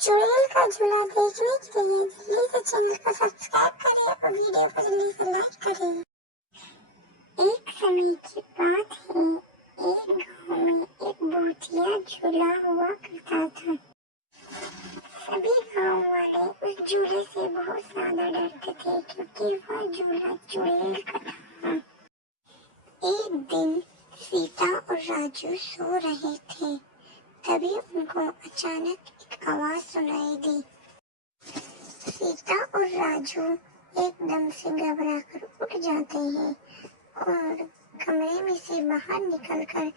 चुड़ैल का झूला देखने के लिए जल्दी से चैनल को सब्सक्राइब करें और वीडियो को जल्दी से लाइक करें। एक समय की बात है, एक गांव में एक भूतिया झूला हुआ करता था। सभी गांव वाले उस झूले से बहुत ज्यादा डरते थे क्योंकि वह झूला चुड़ैल का था। एक दिन सीता और राजू सो रहे थे, तभी उनको अचानक एक आवाज सुनाई दी। सीता और राजू एकदम से घबराकर उठ जाते हैं और कमरे में से बाहर निकलकर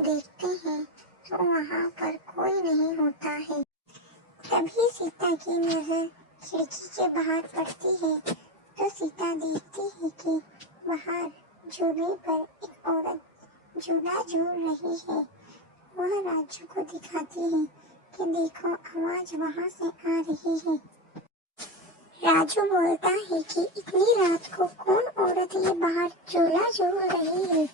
देखते हैं तो वहां पर कोई नहीं होता है। तभी सीता की नजर खिड़की के बाहर पड़ती है तो सीता देखती है कि बाहर झूले पर एक औरत झूला झूल रही है। वह राजू को दिखाती है कि देखो आवाज वहां से आ रही है। राजू बोलता है कि इतनी रात को कौन औरत ये बाहर झूला झूल रही है।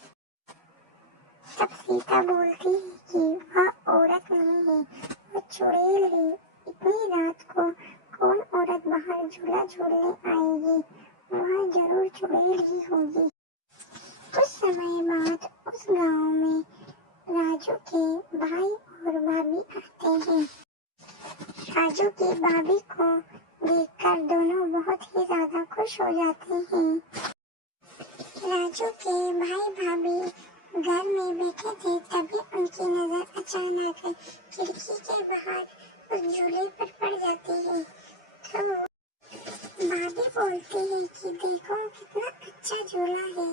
तब सीता बोलती है कि वह औरत नहीं है, वह चुड़ैल है। इतनी रात को कौन औरत बाहर झूला झूलने आएगी, वह जरूर चुड़ैल ही होगी। कुछ समय बाद उस गांव में राजू के भाई और भाभी आते हैं। राजू की भाभी को देखकर दोनों बहुत ही ज्यादा खुश हो जाते हैं। राजू के भाई भाभी घर में बैठे थे, तभी उनकी नजर अचानक खिड़की के बाहर उस झूले पर पड़ जाती है। तो भाभी बोलती है कि देखो कितना अच्छा झूला है,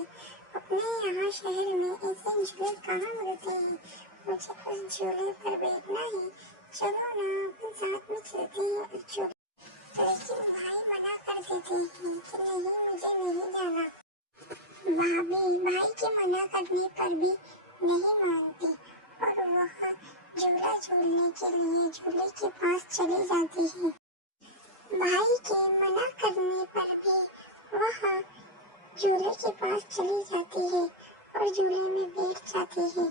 अपने यहाँ शहर में ऐसे झूले कहाँ मिलते हैं, मुझे उस झूले पर बैठना है, चलो ना अपन साथ में चलते हैं उस झूले। लेकिन भाई मना कर देते हैं कि नहीं, मुझे नहीं जाना। भाभी भाई के मना करने पर भी नहीं मानती और वह झूला झूलने के लिए झूले के पास चली जाती है। भाई के मना करने पर भी वह झूले के पास चली जाती है और झूले में बैठ जाती है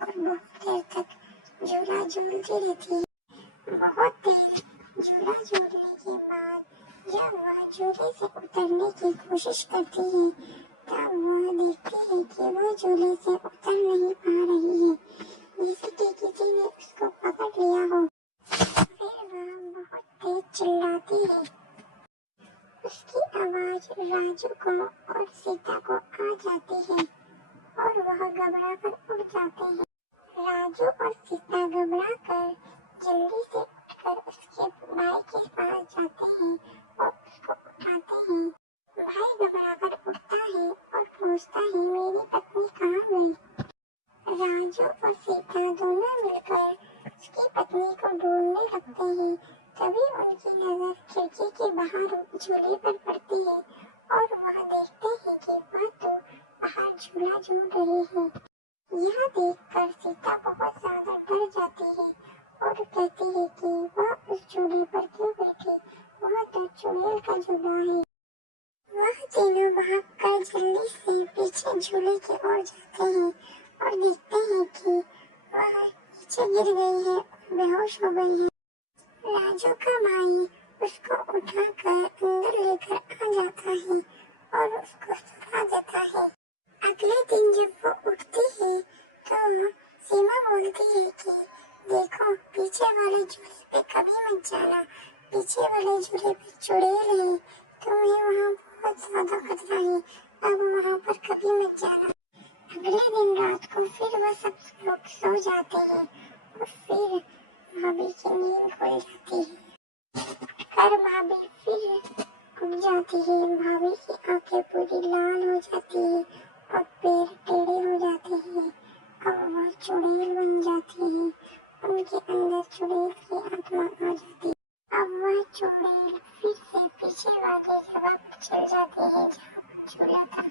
और बहुत देर तक झूला झूलती रहती है। बहुत देर झूला झूलने के बाद जब वह झूले से उतरने की कोशिश करती है तब वह देखती है कि वह झूले से उतर नहीं पा रही है, जैसे कि किसी ने उसको पकड़ लिया हो। फिर वह बहुत तेज चिल्लाती है। उसकी आवाज राजू को और सीता को आ जाती है और वह घबरा कर उठ जाते हैं। राजू और सीता घबरा कर जल्दी से उठकर उसके भाई के पास जाते हैं और उसको उठाते हैं। भाई घबरा कर उठता है और पूछता है मेरी पत्नी कहाँ गई। राजू और सीता दोनों मिलकर उसकी पत्नी को ढूंढने लगते हैं। तभी उनकी नजर खिड़की के बाहर झूले पर पड़ती है और वह देखते हैं कि वह तो बाहर झूला झूल रही है। यह देखकर सीता बहुत ज्यादा डर जाती है और कहती है कि वह उस झूले पर क्यों बैठी, वह तो चुड़ैल का झूला है। वह तीनों भागकर जल्दी से पीछे झूले की ओर जाते हैं और देखते हैं कि वह नीचे गिर गई है और बेहोश हो गई है। राजू का भाई उसको उठाकर अंदर लेकर आ जाता है और उसको सुला देता है। अगले दिन जब वो उठती है तो सीमा बोलती है कि देखो पीछे वाले झूले पे कभी मत जाना, पीछे वाले झूले पे चुड़ैल है, तुम्हें वहाँ बहुत ज्यादा खतरा है, अब वहाँ पर कभी मत जाना। अगले दिन रात को फिर वह सब लोग सो जाते हैं और फिर भाभी की नींद खुल जाती है। हर भाभी फिर उठ जाती है। भाभी की आंखें पूरी लाल हो जाती है और पैर टेढ़े हो जाते हैं। अब वह चुड़ैल बन जाती है, उनके अंदर चुड़ैल की आत्मा आ जाती है। अब वह चुड़ैल फिर से पीछे वाली जगह पर चल जाती है जहाँ झूला था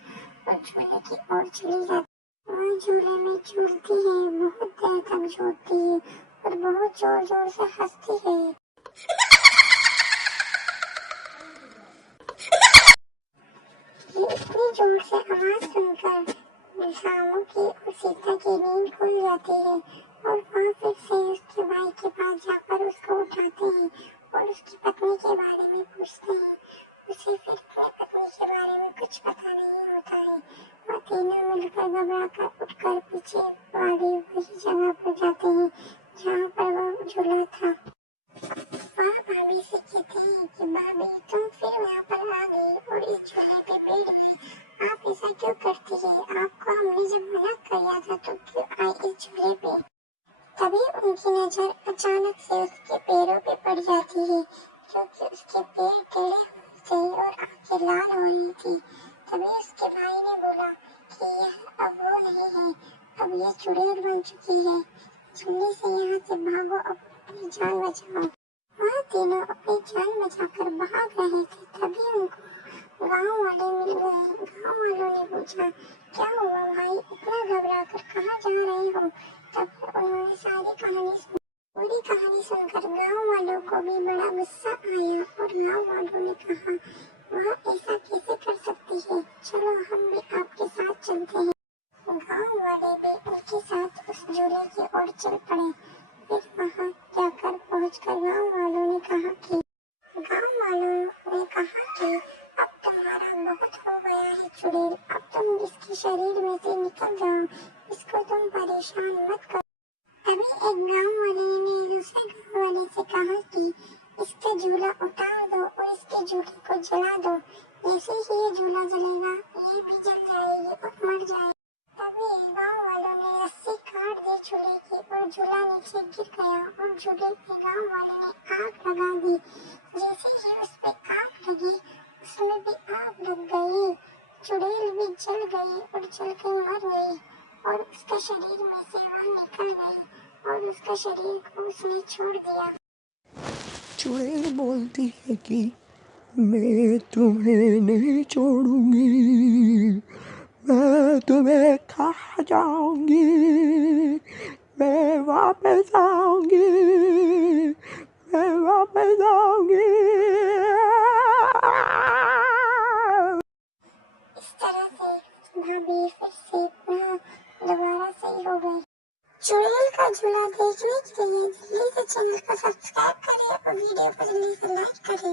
और झूले की ओर चली जाती है। वह झूले में झूलती है, बहुत देर तक झूलती है और बहुत जोर जोर से हंसती है। इतनी जोर से आवाज सुनकर सामू की और सीता की नींद खुल जाती है। और वहाँ फिर से उसके भाई के पास जाकर उसको उठाते हैं और उसकी पत्नी के बारे में पूछते हैं। उसे फिर अपनी पत्नी के बारे में कुछ पता नहीं होता है। वह तीनों मिलकर घबराकर उठकर पीछे वाली वही जगह पर जाते हैं जहाँ पर वह झूला था। वह भाभी से कहते हैं कि भाभी तुम फिर यहाँ पर आ गई और इस झूले पे बैठ गई। आप ऐसा क्यों करती है? आपको हमने जब मना किया था तो क्यों आई इस झूले पे? तभी उनकी नजर अचानक से उसके पैरों पे पड़ जाती है क्योंकि उसके पैर टेढ़े हो थे और आंखें लाल हो रही थी। तभी उसके भाई ने बोला कि यह अब वो नहीं है, अब ये चुड़ैल बन चुकी है। जल्दी से यहाँ से भागो, अपनी जान बचाओ। वह तीनों अपनी जान बचाकर भाग रहे थे। तभी उनको गांव वाले मिल गए। गांव वालों ने पूछा, क्या हुआ भाई, इतना घबरा कर कहाँ जा रहे हो? तब उन्होंने सारी कहानी सुनी। पूरी कहानी सुनकर गांव वालों को भी बड़ा गुस्सा आया और गांव वालों ने कहा, वह ऐसा कैसे कर सकती है, चलो हम भी आपके साथ चलते हैं। गांव वाले भी उनके साथ उस झूले की ओर चल पड़े। फिर वहां जाकर पहुंचकर गांव वालों ने कहा कि अब तुम्हारा बहुत हो गया है चुड़ैल, अब तुम इसके शरीर में से निकल जाओ, इसको तुम परेशान मत करो। तभी एक गांव वाले ने दूसरे गांव वाले से कहा कि इसका झूला उतार दो और इसके झूले को जला दो। जैसे ही ये झूला जलेगा ये भी जल जाएगी और मर जाएगी। तभी गांव वालों ने रस्सी काट दी झूले की और झूला नीचे गिर गया और झूले पे गांव वालों ने आग लगा दी। जैसे ही उस पे आग लगी उसमें भी आग लग गई। चुड़ैल भी जल गई और जलकर मर गई और उसके शरीर में से वह निकल गई और उसका शरीर को उसने छोड़ दिया। चुड़ैल बोलती है कि मैं तुम्हें नहीं छोड़ूंगी, मैं तुम्हें खा जाऊंगी, मैं वापस आऊंगी, मैं वापस आऊंगी। इस तरह से भाभी फिर से दोबारा सही हो गई। चुड़ैल का झूला देखने के लिए जल्दी से चैनल को सब्सक्राइब करें और वीडियो को जल्दी से लाइक करें।